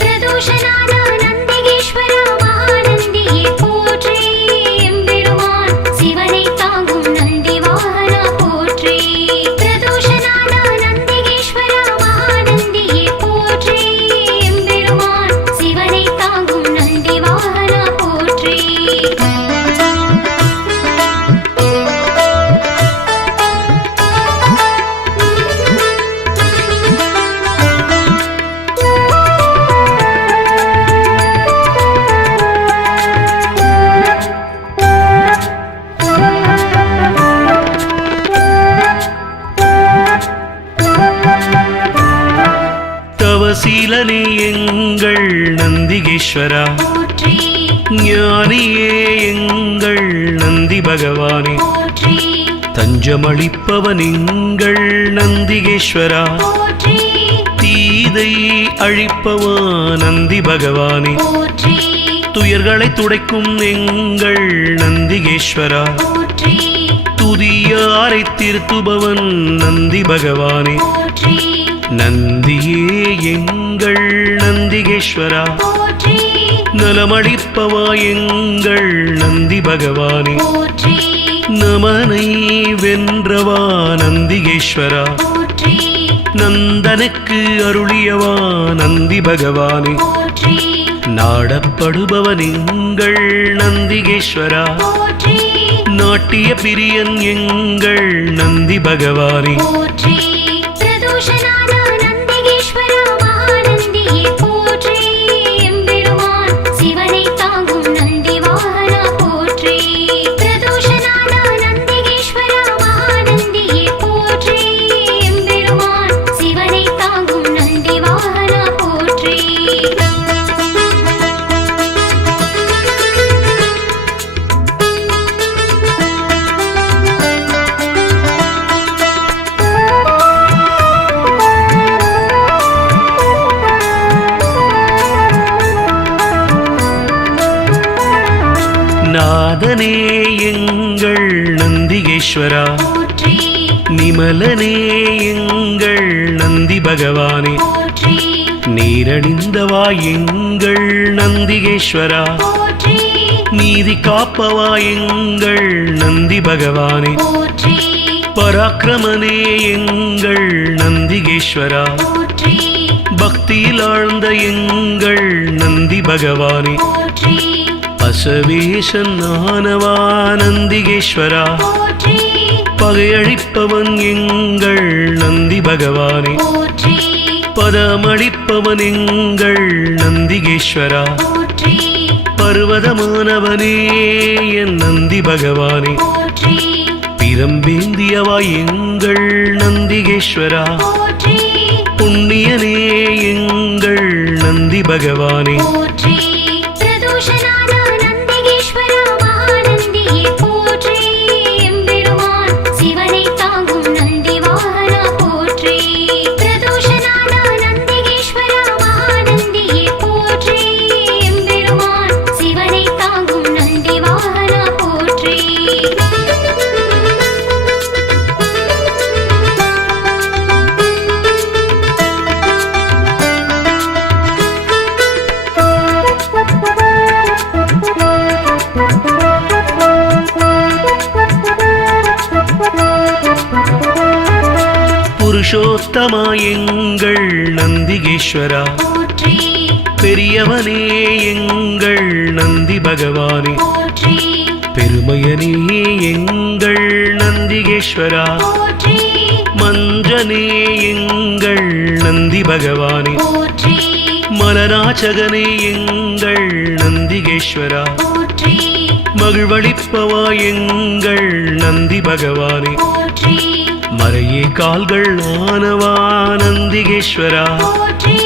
பிரதோஷநாத நந்திகேஸ்வரா மகாநந்தியே போற்றி எம்பெருமான் சிவனை தாங்கும் நந்தி வாகனா போற்றி பிரதோஷநாத நந்திகேஸ்வரா மகாநந்தியே போற்றி எம்பெருமான் சிவனை தாங்கும் நந்தி வாகனா போற்றி தவசீலனே எங்கள் நந்திகேஸ்வரா போற்றி ஞானியே எங்கள் நந்தி பகவானே போற்றி தஞ்சமளிப்பவன் எங்கள் நந்திகேஸ்வரா போற்றி தீதை அழிப்பவா நந்தி பகவானே போற்றி துயர்களை துடைக்கும் எங்கள் நந்திகேஸ்வரா போற்றி துதியாரை திருத்துபவன் நந்தி பகவானே போற்றி நந்தியே எங்கள் நந்திகேஸ்வரா போற்றி நலமளிப்பவா எங்கள் நந்தி பகவானே போற்றி நமனை வென்றவா நந்திகேஸ்வரா போற்றி நந்தனுக்கு அருளியவா நந்தி பகவானே போற்றி நாடப்படுபவன் எங்கள் நந்திகேஸ்வரா போற்றி நாட்டிய பிரியன் எங்கள் நந்தி பகவானே போற்றி பிரதோஷநாத நந்திகேஸ்வரா மகாநந்தியே போற்றி எம்பெருமான் சிவனை தாங்கும் நந்தி வாகனா போற்றி பிரதோஷநாத நந்திகேஸ்வரா மகாநந்தியே போற்றி எம்பெருமான் சிவனை தாங்கும் நந்தி வாகனா போற்றி நாதனே எங்கள் நந்திகேஸ்வரா போற்றி நிமலனே எங்கள் நந்தி பகவானே போற்றி நீரணிந்தவா எங்கள் நந்திகேஸ்வரா போற்றி நீதி காப்பவா எங்கள் நந்தி பகவானே போற்றி பராக்கிரமனே எங்கள் நந்திகேஸ்வரா போற்றி பக்தியில் ஆழ்ந்த எங்கள் நந்தி பகவானே போற்றி பசவேசன் ஆனவா நந்திகேஸ்வரா போற்றி பகையழிப்பவன் எங்கள் நந்தி பகவானே போற்றி பதமளிப்பவன் எங்கள் நந்திகேஸ்வரா போற்றி பர்வதமானவனே என் நந்தி பகவானே போற்றி பிரம்பேந்தியவா எங்கள் நந்திகேஸ்வரா போற்றி புண்ணியனே எங்கள் நந்தி பகவானே போற்றி பிரதோஷநாத நந்திகேஸ்வரா மகாநந்தியே போற்றி எம்பெருமான் சிவனை தாங்கும் நந்தி வாகனா போற்றி பிரதோஷநாத நந்திகேஸ்வரா மகாநந்தியே போற்றி எம்பெருமான் சிவனை தாங்கும் நந்தி வாகனா போற்றி புருஷோத்தமா எங்கள் நந்திகேஸ்வரா போற்றி பெரியவனே எங்கள் நந்தி பகவானே போற்றி பெருமையனே எங்கள் நந்திகேஸ்வரா போற்றி மஞ்சனே எங்கள் நந்தி பகவானே போற்றி மலராச்சகனே எங்கள் நந்திகேஸ்வரா போற்றி மகிழ்வளிப்பவா எங்கள் நந்தி பகவானே போற்றி மறையே கால்கள் ஆனவா நந்திகேஸ்வரா போற்றி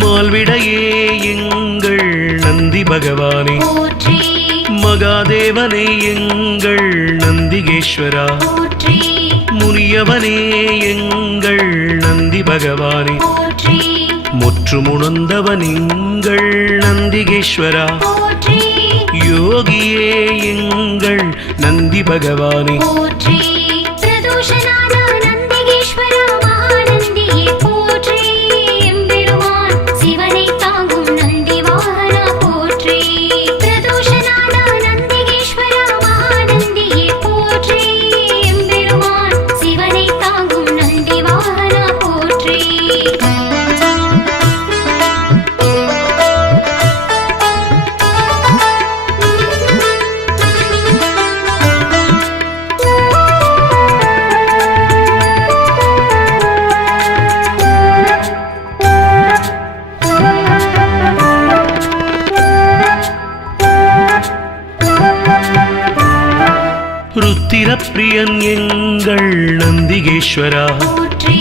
மால்விடையே எங்கள் நந்தி பகவானே போற்றி மகாதேவனே எங்கள் நந்திகேஸ்வரா போற்றி முனியவனே எங்கள் நந்தி பகவானே போற்றி முற்றுமுணர்ந்தவன் எங்கள் நந்திகேஸ்வரா போற்றி யோகியே எங்கள் நந்தி பகவானே போற்றி பிரதோஷநாத நந்திகேஸ்வரா மகாநந்தியே போற்றி எம்பெருமான் சிவனை தாங்கும் நந்தி வாகனா போற்றி பிரதோஷநாத நந்திகேஸ்வரா மகாநந்தியே போற்றி எம்பெருமான் சிவனை தாங்கும் நந்தி வாகனா போற்றி ருத்திரப்பிரியன் எங்கள் நந்திகேஸ்வரா போற்றி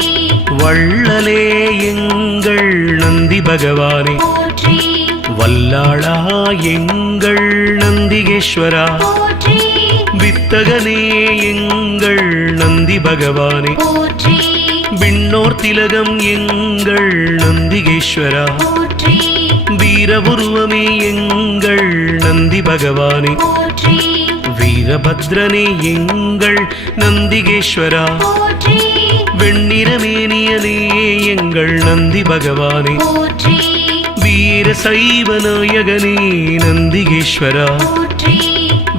வள்ளலே எங்கள் நந்தி பகவானே போற்றி வல்லாளா எங்கள் நந்திகேஸ்வரா போற்றி வித்தகனே எங்கள் நந்தி பகவானே போற்றி விண்ணோர் திலகம் எங்கள் நந்திகேஸ்வரா போற்றி வீரபுருவமே எங்கள் நந்தி பகவானே போற்றி வீரபத்ரனே எங்கள் நந்திகேஸ்வரா போற்றி வெண்ணிறமேனியனே எங்கள் நந்தி பகவானே போற்றி வீர சைவ நாயகனே நந்திகேஸ்வரா போற்றி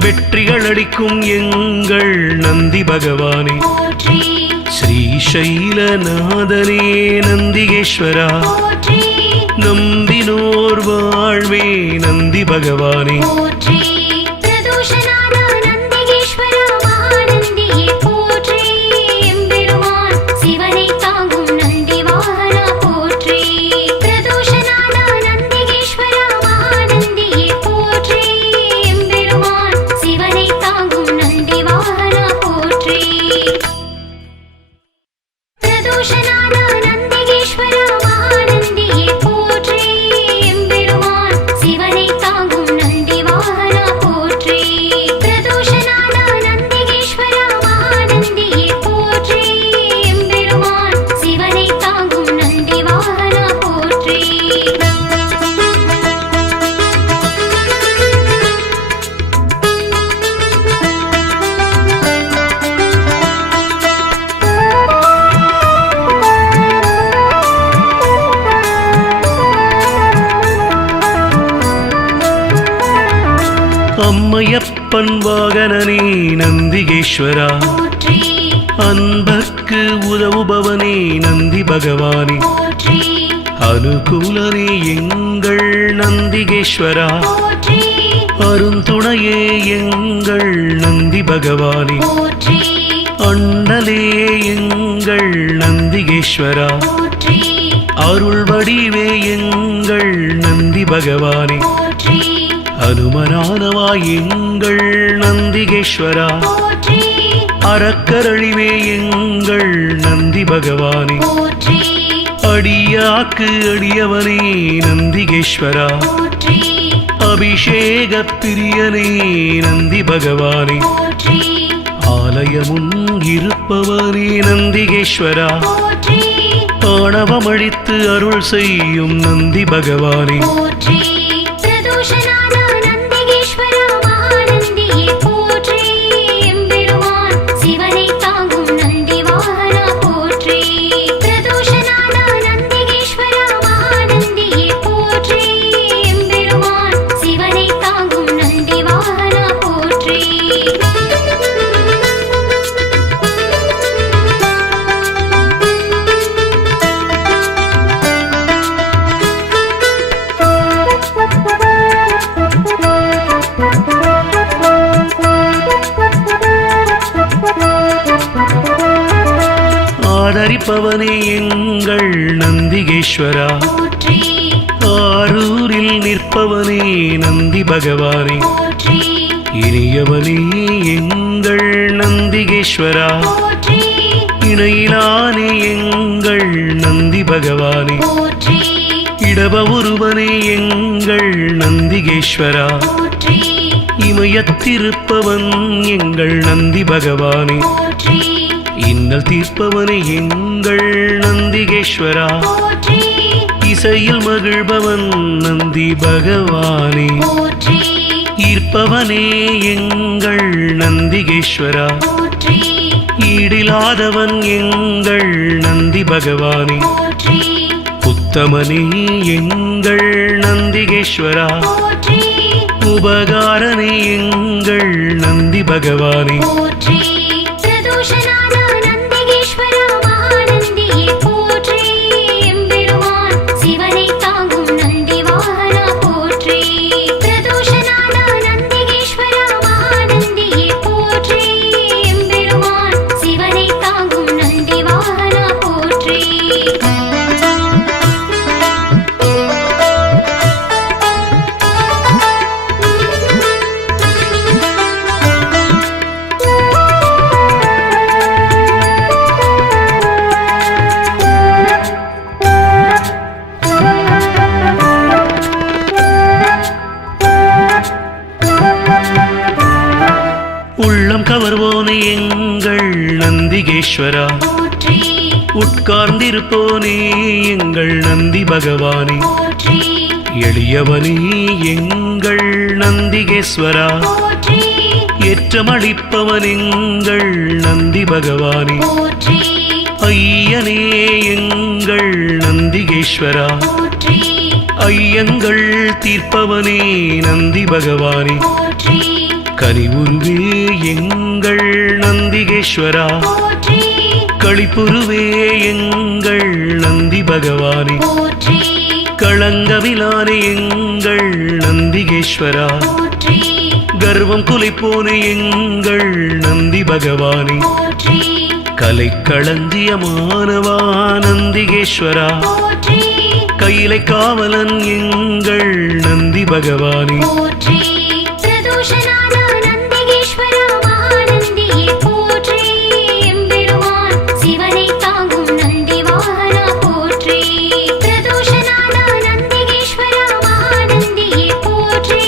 வெற்றிகள் அளிக்கும் எங்கள் நந்தி பகவானே போற்றி ஸ்ரீசைலநாதனே நந்திகேஸ்வரா போற்றி நம்பினோர் வாழ்வே நந்தி பகவானே போற்றி பிரதோஷநாத நந்திகேஸ்வரா மகாநந்தியே போற்றி எம்பெருமான் சிவனை தாங்கும் நந்தி வாகனா போற்றி பிரதோஷநாத நந்திகேஸ்வரா மகாநந்தியே போற்றி எம்பெருமான் சிவனை தாங்கும் நந்தி வாகனா போற்றி பிரதோஷநாத நந்திகேஸ்வரா மகாநந்தியே போற்றி எம்பெருமான் சிவனை தாங்கும் நந்தி வாகனா போற்றி பிரதோஷநாத நந்திகேஸ்வரா மகாநந்தியே போற்றி எம்பெருமான் சிவனை தாங்கும் நந்தி வாகனா போற்றி அம்மையப்பன் வாகனனே நந்திகேஸ்வரா, போற்றி அன்பர்க்கு உதவுபவனே நந்தி பகவானே, போற்றி அனுகூலனே எங்கள் நந்திகேஸ்வரா, போற்றி அருந்துணையே எங்கள் நந்தி பகவானே, போற்றி அண்ணலே எங்கள் நந்திகேஸ்வரா, போற்றி அருள் வடிவே எங்கள் நந்தி பகவானே, போற்றி அனுமனானவா எங்கள் நந்திகேஸ்வரா, போற்றி அறக்கரழிவே எங்கள் நந்தி பகவானே, போற்றி அடியாக்கு அடியவனே நந்திகேஸ்வரா, போற்றி அபிஷேக பிரியனே நந்தி பகவானே, போற்றி ஆலயமுன் இருப்பவனே நந்திகேஸ்வரா, போற்றி ஆணவமழித்து அருள் செய்யும் நந்தி பகவானே, போற்றி பிரதோஷநாத நந்திகேஸ்வரா மகாநந்தியே போற்றி எம்பெருமான் சிவனை தாங்கும் நந்தி வாகனா போற்றி பிரதோஷநாத நந்திகேஸ்வரா மகாநந்தியே போற்றி எம்பெருமான் சிவனை தாங்கும் நந்தி வாகனா போற்றி ஆதரிப்பவனே எங்கள் நந்திகேஸ்வரா, போற்றி ஆரூரில் நிற்பவனே நந்தி பகவானே, போற்றி இனியவனே எங்கள் நந்திகேஸ்வரா, போற்றி இணையிலானே எங்கள் நந்தி பகவானே, போற்றி இடப ஒருவனே எங்கள் நந்திகேஸ்வரா, போற்றி இமயத்திருப்பவன் எங்கள் நந்தி பகவானே, போற்றி இன்னல் தீர்ப்பவனே எங்கள் நந்திகேஸ்வரா, போற்றி இசையில் மகிழ்பவன் நந்தி பகவானே, போற்றி ஈர்ப்பவனே எங்கள் நந்திகேஸ்வரா, போற்றி ஈடிலாதவன் எங்கள் நந்தி பகவானே, போற்றி உத்தமனே எங்கள் நந்திகேஸ்வரா, போற்றி உபகாரனே எங்கள் நந்தி பகவானே, போற்றி பிரதோஷநாத நந்திகேஸ்வரா மகாநந்தியே போற்றி எம்பெருமான் சிவனை தாங்கும் நந்தி வாகனா போற்றி பிரதோஷநாத நந்திகேஸ்வரா மகாநந்தியே போற்றி எம்பெருமான் சிவனை தாங்கும் நந்தி வாகனா போற்றி உள்ளம் கவர்வோனே எங்கள் நந்திகேஸ்வரா, போற்றி உட்கார்ந்திருப்போனே எங்கள் நந்தி பகவானே, போற்றி எளியவனே எங்கள் நந்திகேஸ்வரா, போற்றி ஏற்றமளிப்பவன் எங்கள் நந்தி பகவானே, போற்றி ஐயனே எங்கள் நந்திகேஸ்வரா, போற்றி ஐயங்கள் தீர்ப்பவனே நந்தி பகவானே, போற்றி கனிவுருவே எங்கள் நந்திகேஸ்வரா, போற்றி களிப்புருவே எங்கள் நந்தி பகவானே, போற்றி களங்கமிலானே எங்கள் நந்திகேஸ்வரா, போற்றி கர்வம் குலைப்போனே எங்கள் நந்தி பகவானே, போற்றி கலை களஞ்சியமானவா நந்திகேஸ்வரா, போற்றி கையிலை காவலன் எங்கள் நந்தி பகவானே, போற்றி பிரதோஷநாத நந்திகேஸ்வரா மகாநந்தியே போற்றி எம்பெருமான் சிவனை தாங்கும் நந்தி வாகனா போற்றி பிரதோஷநாத நந்திகேஸ்வரா மகாநந்தியே போற்றி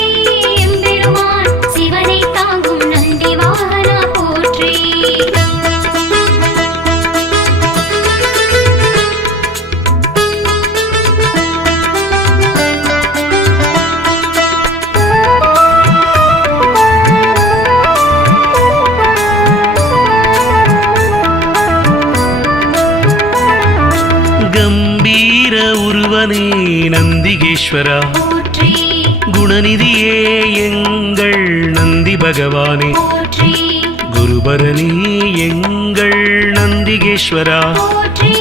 எம்பெருமான் சிவனை தாங்கும் நந்தி வாகனா போற்றி கம்பீர உருவனே நந்திகேஸ்வரா, போற்றி குணநிதியே எங்கள் நந்தி பகவானே போற்றி குருபரணி எங்கள் நந்திகேஸ்வரா போற்றி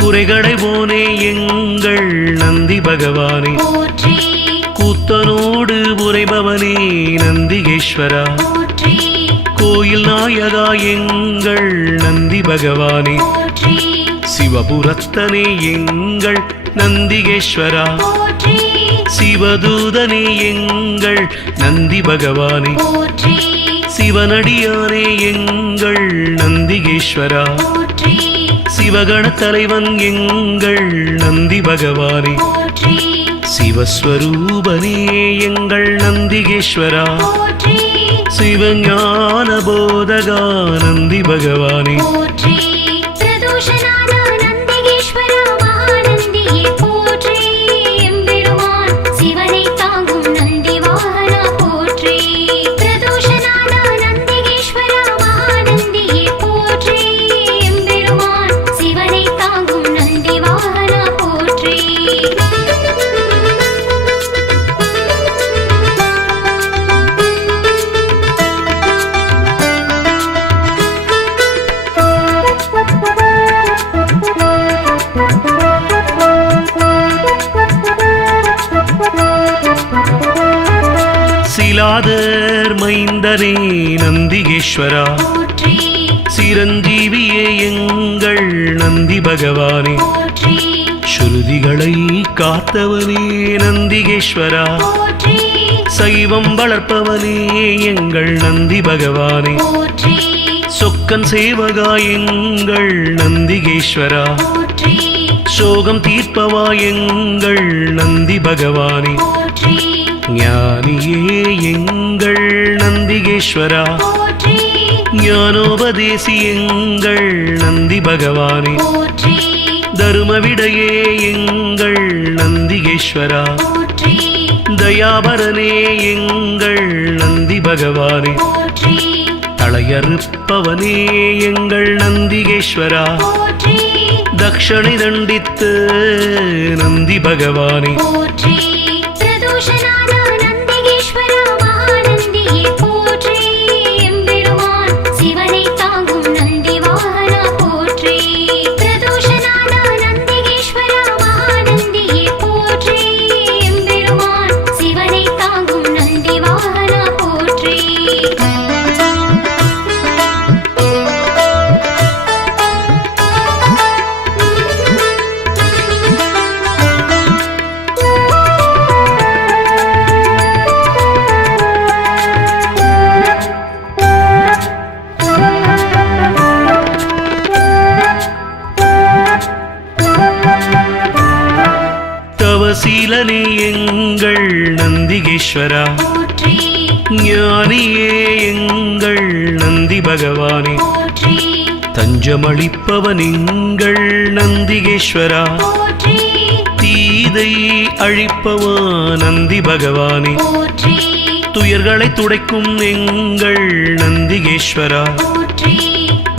குறைகளைவோனே எங்கள் நந்தி பகவானே போற்றி கூத்தனோடு உரைபவனே நந்திகேஸ்வரா போற்றி கோயில் நாயகா எங்கள் நந்தி பகவானே போற்றி சிவபுரத்தனே எங்கள் நந்திகேஸ்வரா போற்றி சிவதூதனே எங்கள் நந்தி பகவானே போற்றி சிவனடியானே எங்கள் நந்திகேஸ்வரா போற்றி சிவகண தலைவன் எங்கள் நந்தி பகவானே போற்றி சிவஸ்வரூபனே எங்கள் நந்திகேஸ்வரா போற்றி சிவஞான போதகா நந்தி பகவானே போற்றி பிரதோஷநாத நந்திகேஸ்வரா மகாநந்தியே போற்றி எம்பெருமான் சிவனை தாங்கும் நந்தி வாகனா போற்றி பிரதோஷநாத நந்திகேஸ்வரா மகாநந்தியே போற்றி எம்பெருமான் சிவனை தாங்கும் நந்தி வாகனா போற்றி சிலாதர் மைந்தனே நந்திகேஸ்வரா போற்றி சிரஞ்சீவியே எங்கள் நந்தி பகவானே போற்றி ஸ்ருதிகளை காத்தவனே நந்திகேஸ்வரா போற்றி சைவம் வளர்ப்பவனே எங்கள் நந்தி பகவானே போற்றி சொக்கன் சேவகா எங்கள் நந்திகேஸ்வரா போற்றி சோகம் தீர்ப்பவா எங்கள் நந்தி பகவானே போற்றி ஞானியே எங்கள் நந்திகேஸ்வரா போற்றி ஞானோபதேசி எங்கள் நந்தி பகவானே போற்றி தருமவிடையே எங்கள் நந்திகேஸ்வரா போற்றி தயாபரனே எங்கள் நந்தி பகவானே போற்றி தளையறுப்பவனே எங்கள் நந்திகேஸ்வரா போற்றி தக்ஷணை தண்டித்து நந்தி பகவானே போற்றி பிரதோஷநாத நந்திகேஸ்வரா மகாநந்தியே போற்றி எம்பெருமான் சிவனை தாங்கும் நந்தி வாகனா போற்றி பிரதோஷநாத நந்திகேஸ்வரா மகாநந்தியே போற்றி எம்பெருமான் சிவனை தாங்கும் நந்தி வாகனா போற்றி தவசீலனே எங்கள் நந்திகேஸ்வரா போற்றி ஞானியே எங்கள் நந்தி பகவானே போற்றி தஞ்சமளிப்பவன் எங்கள் நந்திகேஸ்வரா போற்றி தீதை அழிப்பவா நந்தி பகவானே போற்றி துயர்களை துடைக்கும் எங்கள் நந்திகேஸ்வரா போற்றி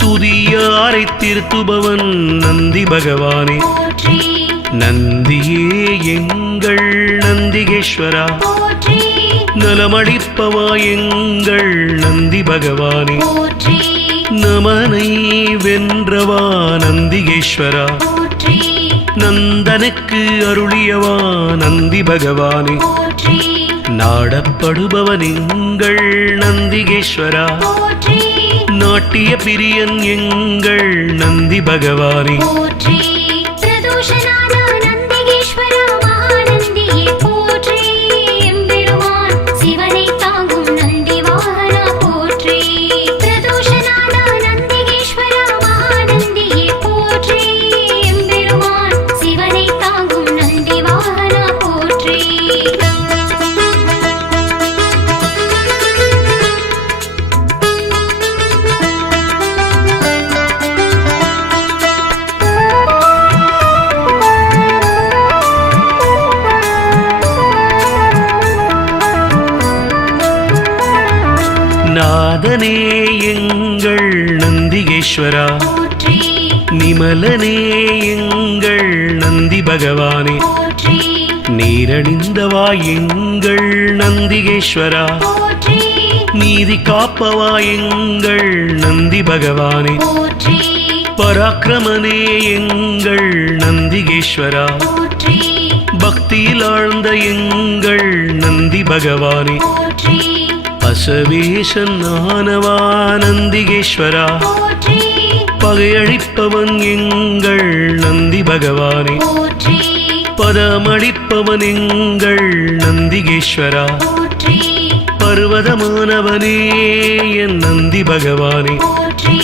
துதியாரை திருத்துபவன் நந்தி பகவானே போற்றி நந்தியே எங்கள் நந்திகேஸ்வரா போற்றி நலமளிப்பவா எங்கள் நந்தி பகவானே போற்றி நமனை வென்றவா நந்திகேஸ்வரா போற்றி நந்தனுக்கு அருளியவா நந்தி பகவானே போற்றி நாடப்படுபவன் எங்கள் நந்திகேஸ்வரா போற்றி நாட்டிய பிரியன் எங்கள் நந்தி பகவானே போற்றி பிரதோஷநாத நந்திகேஸ்வரா மகாநந்தியே போற்றி எம்பெருமான் சிவனை தாங்கும் நந்தி வாகனா போற்றி பிரதோஷநாத நந்திகேஸ்வரா மகாநந்தியே போற்றி எம்பெருமான் சிவனை தாங்கும் நந்தி வாகனா போற்றி நாதனே எங்கள் நந்திகேஸ்வரா போற்றி நிமலனே எங்கள் நந்தி பகவானே போற்றி நீரணிந்தவா எங்கள் நந்திகேஸ்வரா போற்றி நீதி காப்பவா எங்கள் நந்தி பகவானே போற்றி பராக்கிரமனே எங்கள் நந்திகேஸ்வரா போற்றி பக்தியில் ஆழ்ந்த எங்கள் நந்தி பகவானே போற்றி அசவேசன் ஆனவா நந்திகேஸ்வரா போற்றி பகையழிப்பவன் எங்கள் நந்தி பகவானே போற்றி பதமளிப்பவன் எங்கள் நந்திகேஸ்வரா போற்றி பர்வதமானவனே என் நந்தி பகவானே போற்றி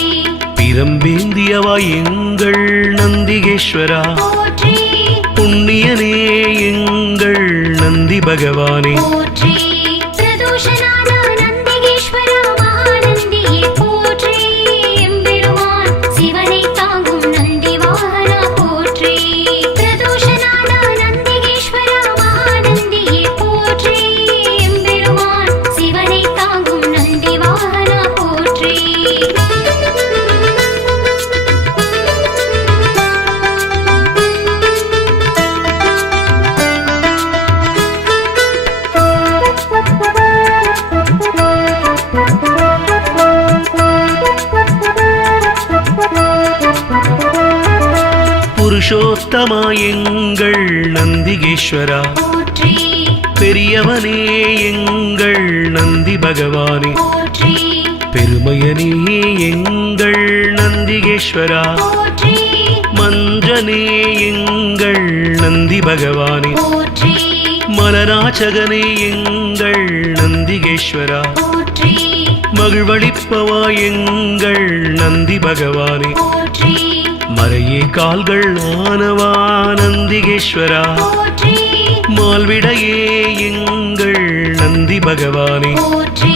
பிரம்பேந்தியவா எங்கள் நந்திகேஸ்வரா போற்றி புண்ணியனே எங்கள் நந்தி பகவானே போற்றி பிரதோஷநாத நந்திகேஸ்வரா மகாநந்தியே போற்றி எம்பெருமான் சிவனை தாங்கும் நந்தி வாகனா போற்றி பிரதோஷநாத நந்திகேஸ்வரா மகாநந்தியே போற்றி எம்பெருமான் சிவனை தாங்கும் நந்தி வாகனா போற்றி புருஷோத்தமா எங்கள் நந்திகேஸ்வரா போற்றி பெரியவனே எங்கள் நந்தி பகவானே போற்றி பெருமையனே எங்கள் நந்திகேஸ்வரா போற்றி மஞ்சனே எங்கள் நந்தி பகவானே போற்றி மலராச்சகனே எங்கள் நந்திகேஸ்வரா போற்றி மகிழ்வளிப்பவா எங்கள் நந்தி பகவானே போற்றி மறையே கால்கள் ஆனவா நந்திகேஸ்வரா போற்றி மால்விடையே எங்கள் நந்தி பகவானே போற்றி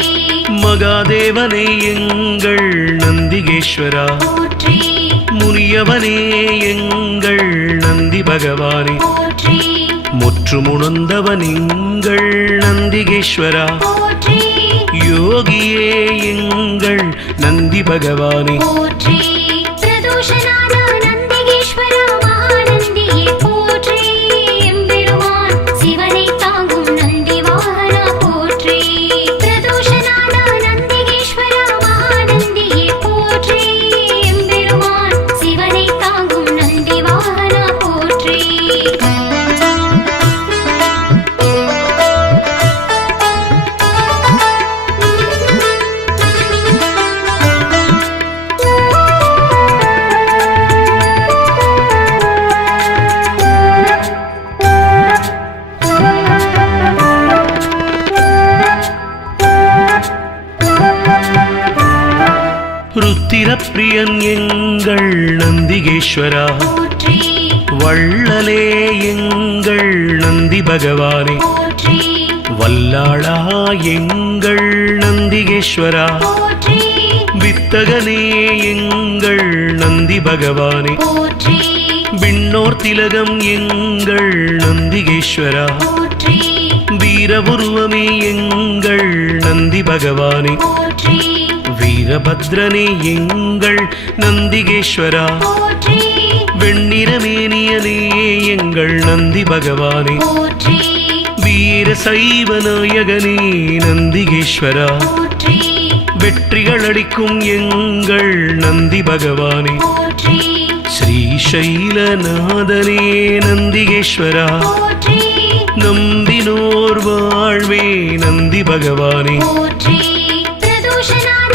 மகாதேவனே எங்கள் நந்திகேஸ்வரா போற்றி முனியவனே எங்கள் நந்தி பகவானே போற்றி முற்றுமுணர்ந்தவன் எங்கள் நந்திகேஸ்வரா போற்றி யோகியே எங்கள் நந்தி பகவானே போற்றி பிரதோஷநாத நந்திகேஸ்வரா மகாநந்தியே போற்றி எம்பெருமான் சிவனை தாங்கும் நந்தி வாகனா போற்றி பிரதோஷநாத நந்திகேஸ்வரா மகாநந்தியே போற்றி எம்பெருமான் சிவனை தாங்கும் நந்தி வாகனா போற்றி ருத்திரப்பிரியன் எங்கள் நந்திகேஸ்வரா போற்றி வள்ளலே எங்கள் நந்தி பகவானே போற்றி வல்லாளா எங்கள் நந்திகேஸ்வரா போற்றி வித்தகனே எங்கள் நந்தி பகவானே போற்றி விண்ணோர் திலகம் எங்கள் நந்திகேஸ்வரா போற்றி வீரபுருவமே எங்கள் நந்தி பகவானே போற்றி வீரபத்ரனே எங்கள் நந்திகேஸ்வரா போற்றி வெண்ணிறமேனியனே எங்கள் நந்தி பகவானே போற்றி வீர சைவ நாயகனே நந்திகேஸ்வரா போற்றி வெற்றிகள் அளிக்கும் எங்கள் நந்தி பகவானே போற்றி ஸ்ரீசைலநாதனே நந்திகேஸ்வரா போற்றி நம்பினோர் வாழ்வே நந்தி பகவானே போற்றி பிரதோஷநாத